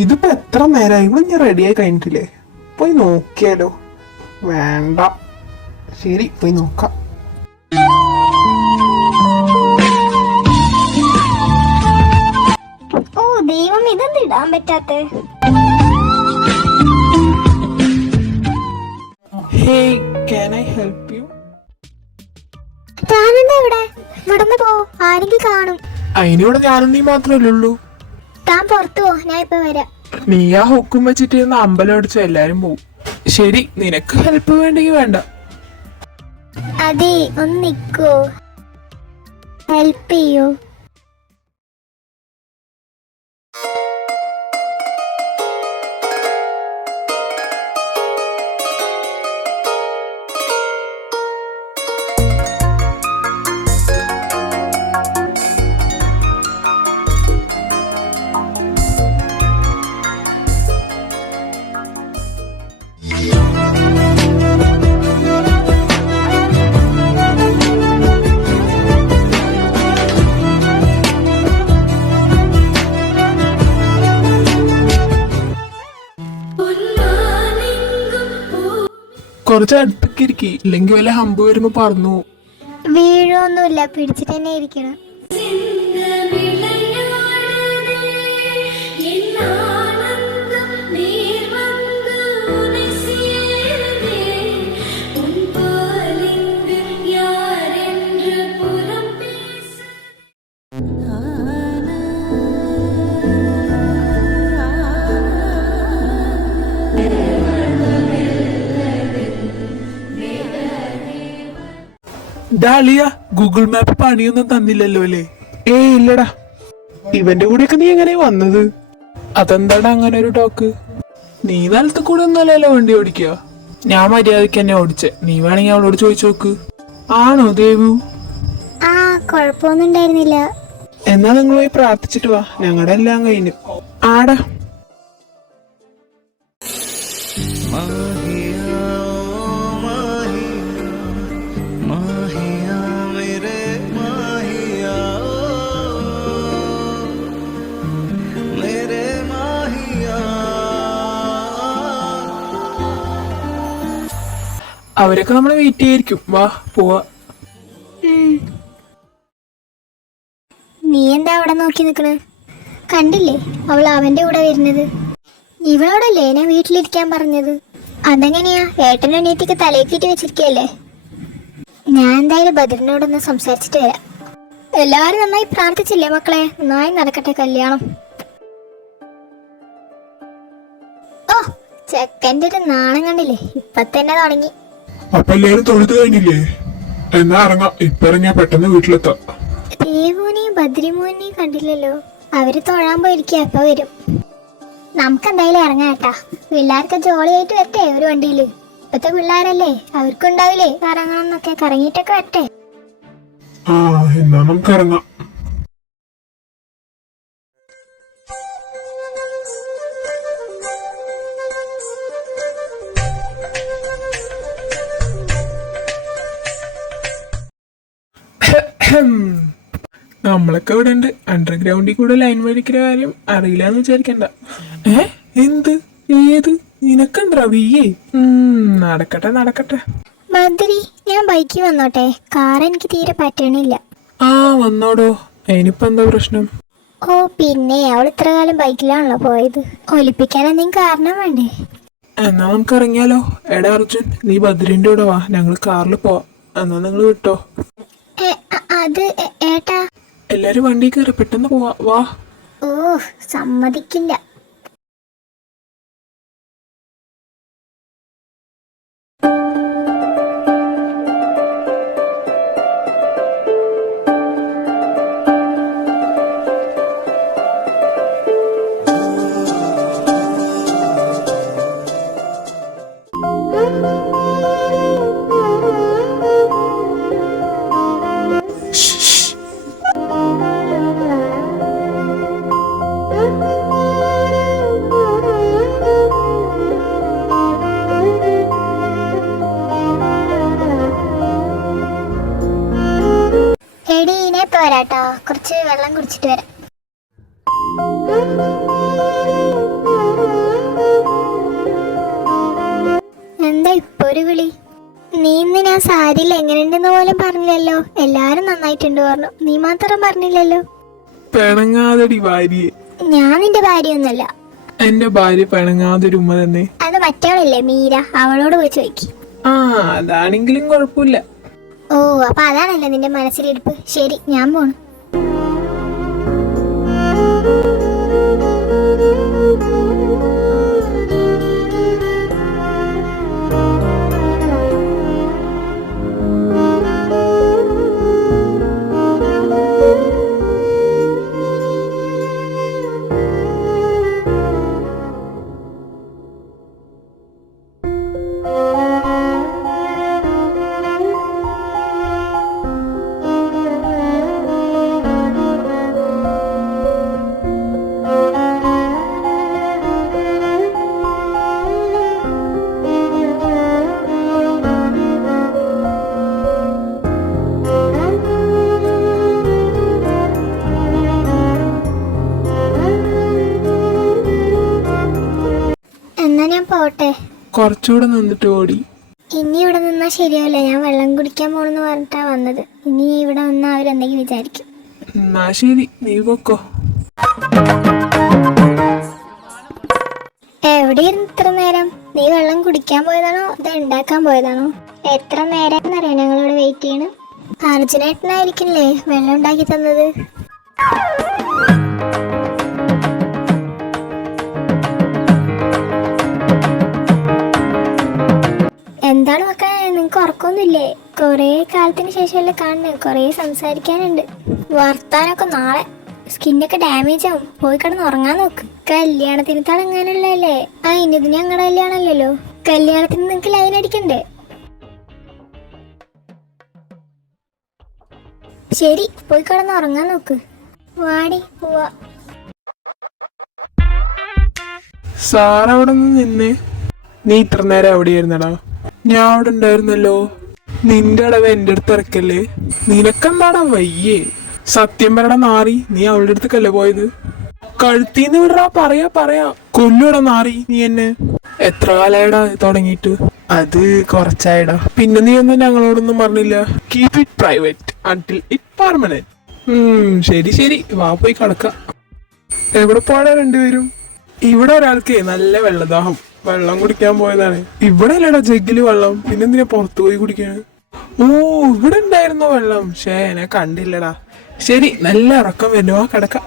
ഇതിപ്പോ എത്ര നേരമായി? ഇവിടെ ഞാൻ റെഡിയായി കഴിഞ്ഞിട്ടില്ലേ? പോയി നോക്കിയാലോ? വേണ്ട, ശരി പോയി നോക്കാം. ഓ ദൈവം, ഇതെന്ത് ഇടാൻ പറ്റാത്ത? Hey, can I help you? താനെന്താ ഇവിടെ? ഇവിടുന്ന് പോ, ആരെങ്കിലും കാണും. അതിനിവിടെ ഞാനും നീ മാത്രമല്ലേ ഉള്ളൂ. താൻ പുറത്തു പോ, ഞാൻ ഇപ്പൊ വരാം. നീ ആ ഹുക്കും വെച്ചിട്ട് അമ്പലം അടിച്ച എല്ലാരും പോവും. ശരി, നിനക്ക് ഹെൽപ്പ് വേണ്ടെങ്കിൽ വേണ്ട. അതെ, ഒന്ന് നിക്കോ, ഹെൽപ്പ് ചെയ്യോ? കുറച്ച് അടുത്തൊക്കെ ഇരിക്കി, ഇല്ലെങ്കിൽ വല്ല ഹമ്പ് വരുമ്പോ പറഞ്ഞു. വീഴൊന്നുമില്ല, പിടിച്ചിട്ട് തന്നെ ഇരിക്കണം. ഡാലിയ, ഗൂഗിൾ മാപ്പ് പണിയൊന്നും തന്നില്ലല്ലോ അല്ലേ? ഇല്ലടാ. ഇവന്റെ കൂടെയൊക്കെ നീ എങ്ങനെ വന്നത്? അതെന്താടാ അങ്ങനെ ഒരു ടോക്ക്? നീ നിലത്ത് കൂടെ ഒന്നല്ലല്ലോ വണ്ടി ഓടിക്കുക. ഞാൻ മര്യാദക്ക് തന്നെ ഓടിച്ചേ. നീ വേണമെങ്കിൽ അവളോട് ചോദിച്ചു നോക്ക്. ആണോ ദേവു? ആ, കുഴപ്പമൊന്നും ഉണ്ടായിരുന്നില്ല. എന്നാ നിങ്ങൾ പോയി പ്രാർത്ഥിച്ചിട്ട് വാ, ഞങ്ങളുടെ എല്ലാം കഴിഞ്ഞു. ആടാ. അവരൊക്കെ നമ്മളെ വെയിറ്റ് ചെയ്യായിരിക്കും. വാ പോവാ. നീ എന്താ അവിടെ നോക്കി നിക്കണ്? കണ്ടില്ലേ അവൾ അവന്റെ കൂടെ വരുന്നത്? ഇവളോടല്ലേ ഞാൻ വീട്ടിലിരിക്കാൻ പറഞ്ഞത്? അതെങ്ങനെയാ? ഏട്ടനും അനിയത്തിക്ക് തലയേക്കിട്ട് വെച്ചിരിക്കല്ലേ? ഞാൻ എന്തായാലും ബദ്രനോടൊന്ന് സംസാരിച്ചിട്ട് വരാം. എല്ലാവരും നന്നായി പ്രാർത്ഥിച്ചില്ലേ മക്കളെ? നന്നായി നടക്കട്ടെ കല്യാണം. ഓ, ചെക്കൻ്റെ ഒരു നാണം കണ്ടില്ലേ? ഇപ്പൊ തന്നെ തുടങ്ങി. അപ്പൊ എല്ലാരും തൊഴുത് കഴിഞ്ഞില്ലേ? എന്നാ ഇറങ്ങാം. ഇപ്പൊ ഇറങ്ങിയാ പെട്ടെന്ന് വീട്ടിലെത്താം. ദേവുനെയും ബദ്രിമോനെയും കണ്ടില്ലല്ലോ. അവര് തൊഴാൻ പോയിരിക്കുക, അപ്പൊ വരും. നമുക്ക് എന്തായാലും ഇറങ്ങാം കേട്ടാ. പിള്ളേർക്ക് ജോളിയായിട്ട് വരട്ടെ ഒരു വണ്ടിയില്. ഇപ്പത്തെ പിള്ളേരല്ലേ, അവർക്കുണ്ടാവില്ലേ കറങ്ങണം എന്നൊക്കെ. കറങ്ങിയിട്ടൊക്കെ വരട്ടെ. എന്നാ നമുക്ക് ഇറങ്ങാം. നമ്മളൊക്കെ ഇവിടെ ഉണ്ട്. അണ്ടർഗ്രൗണ്ടിൽ കൂടെ ലൈൻ മേടിക്കുന്ന കാര്യം അറിയില്ലാന്ന് വിചാരിക്കണ്ട. എന്ത്? ഏത്? നിനക്കെന്താ വീയേ? നടക്കട്ടെ നടക്കട്ടെ. ബദ്രി, ഞാൻ ബൈക്കിൽ വന്നോട്ടെ? കാർ എനിക്ക് തീരെ പറ്റണില്ല. വന്നോടോ. അതിനിപ്പോ എന്താ പ്രശ്നം? ഓ പിന്നെ, അവൾ ഇത്ര കാലം ബൈക്കിലാണല്ലോ പോയത്. ഒലിപ്പിക്കാൻ എന്തെങ്കിലും കാരണം വേണ്ടേ? എന്നാ നമുക്ക് ഇറങ്ങിയാലോ? എടാ അർജുൻ, നീ ബദ്രിന്റെ കൂടെ വാ, ഞങ്ങള് കാറിൽ പോവാം. എന്നാ നിങ്ങൾ വിട്ടോ? അത് ഏട്ടാ. എല്ലാരും വണ്ടി കയറി, പെട്ടെന്ന് പോവാ. വാ. ഓ, സമ്മതിക്കില്ല. വരാട്ടോ, കുറച്ച് വെള്ളം കുടിച്ചിട്ട് വരാം. ഒരു വിളി. നീ ഇന്ന് ഞാൻ സാരിയിൽ എങ്ങനെയുണ്ടെന്ന് പോലും പറഞ്ഞില്ലല്ലോ. എല്ലാരും നന്നായിട്ടുണ്ട് പറഞ്ഞു, നീ മാത്രം പറഞ്ഞില്ലല്ലോ. പിണങ്ങാതടി ഭാര്യയെ. ഞാൻ നിന്റെ ഭാര്യയൊന്നുമല്ല. എന്റെ ഭാര്യ പിണങ്ങാതൊരു ഉമ്മ തന്നെ. അത് മറ്റവളല്ലേ മീര, അവളോട് പോയി ചോദിക്കും. ആ അതാണെങ്കിലും കുഴപ്പമില്ല. ഓ അപ്പൊ അതാണല്ലോ നിന്റെ മനസ്സിലിരിപ്പ്. ശരി, ഞാൻ പോണു. എന്നാ ഞാൻ പോട്ടെ. കുറച്ചുകൂടെ നിന്നിട്ട് ഓടി. ഇനി ഇവിടെ നിന്നാ ശരിയാവില്ല. ഞാൻ വെള്ളം കുടിക്കാൻ പോണെന്ന് പറഞ്ഞിട്ടാ വന്നത്. ഇനി ഇവിടെ വന്നാൽ അവരെന്തെങ്കിലും വിചാരിക്കും. എന്നാ ശരി, നീ പൊക്കോ. എവിടെയായിരുന്നു ഇത്ര നേരം? നീ വെള്ളം കുടിക്കാൻ പോയതാണോ അത് ഉണ്ടാക്കാൻ പോയതാണോ? എത്ര നേരം എന്നറിയാം ഞങ്ങളിവിടെ വെയിറ്റ് ചെയ്യണം. അർജുനേട്ടനായിരിക്കില്ലേ വെള്ളം ഉണ്ടാക്കി തന്നത്? എന്താണ് മക്കളെ, നിങ്ങക്ക് ഉറക്കൊന്നുമില്ലേ? കൊറേ കാലത്തിന് ശേഷമല്ലേ കാണുന്നത്. കൊറേ സംസാരിക്കാനുണ്ട്. വർത്താനൊക്കെ നാളെ. സ്കിന്നൊക്കെ ഡാമേജ് ആവും. പോയി കിടന്ന് ഉറങ്ങാൻ നോക്ക്. കല്യാണത്തിന് തുടങ്ങാനുള്ളതല്ലേ. ആ ഇന്നിതിന് ഞങ്ങളുടെ കല്യാണമല്ലല്ലോ. കല്യാണത്തിന് നിങ്ങക്ക് ലൈൻ അടിക്കണ്ടേ? ശരി, പോയി കിടന്ന് ഉറങ്ങാൻ നോക്ക്. വാടി പോവാ. സാർ അവിടെ നിന്നേ. നീ ഇത്ര നേരം എവിടെയായിരുന്നടാ? ഞാൻ അവിടെ ഉണ്ടായിരുന്നല്ലോ. നിന്റെ അടവ് എന്റെ അടുത്ത് ഇറക്കല്ലേ. നിനക്കെന്താടാ വയ്യേ? സത്യം പറയടാ നാറി, നീ അവളുടെ അടുത്തേക്കല്ലേ പോയത്? കഴുത്തിന്ന് വിടറാ. പറയാ കൊല്ലൂടാ നാറി നീ എന്നെ. എത്ര കാലായടാ തുടങ്ങിയിട്ട്? അത് കുറച്ചായടാ. പിന്നെ നീ ഒന്നും ഞങ്ങളോടൊന്നും പറഞ്ഞില്ല. Keep it private until it permanent. ശരി, വാ പോയി കിടക്ക. എവിടെ പോടാ രണ്ടുപേരും? ഇവിടെ ഒരാൾക്ക് നല്ല വെള്ളദാഹം, വെള്ളം കുടിക്കാൻ പോയതാണ്. ഇവിടെ അല്ലടാ ജഗ്ഗില് വെള്ളം, പിന്നെന്തിനാ പുറത്തു പോയി കുടിക്കാണ്? ഓ ഇവിടെ ഉണ്ടായിരുന്നോ വെള്ളം? എന്നെ കണ്ടില്ലടാ. ശരി, നല്ല ഉറക്കം വരുവാ, കിടക്കാം.